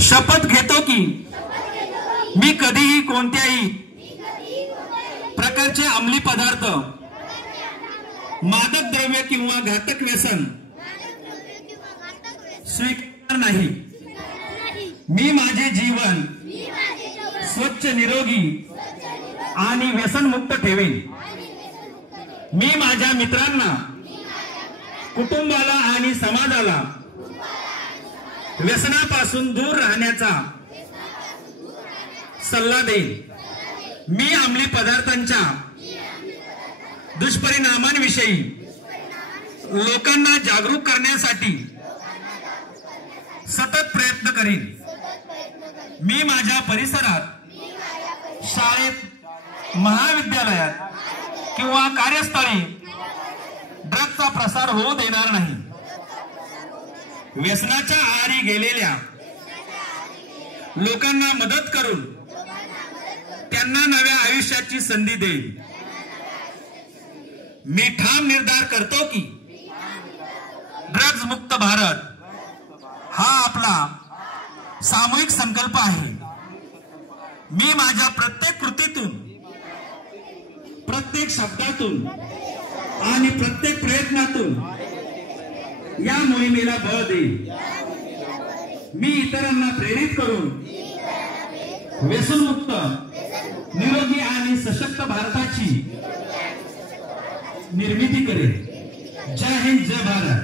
शपथ घेतो की मी कधीही कोणत्याही प्रकारचे अंमली पदार्थ, मादक द्रव्य किंवा घातक व्यसन स्वीकारणार नाही। मी माझे जीवन स्वच्छ, निरोगी आणि व्यसनमुक्त ठेवेन। मी माझ्या मित्रांना, कुटुंबाला आणि समाजाला व्यसनापासून दूर राहण्याचा सल्ला देईन। मी अंमली पदार्थांच्या दुष्परिणामांविषयी लोकांना जागरूक करण्यासाठी सतत प्रयत्न करीन। मी माझ्या परिसरात, शाळेत, महाविद्यालयात किंवा कार्यस्थळी ड्रग्जचा प्रसार होऊ देणार नाही। व्यसनाच्या आहारी गेलेल्या लोकांना मदत करून त्यांना नव्या आयुष्याची संधी देईन। मी ठाम निर्धार करतो की ड्रग्ज मुक्त भारत हा आपला सामूहिक संकल्प आहे। मी माझ्या प्रत्येक कृतीतून, प्रत्येक शब्दातून आणि प्रत्येक प्रयत्नातून या मोहिमेला बळ देईन। मी इतरांना प्रेरित करून व्यसनमुक्त, निरोगी आणि सशक्त भारताची निर्मिती करेन। जय हिंद, जय भारत।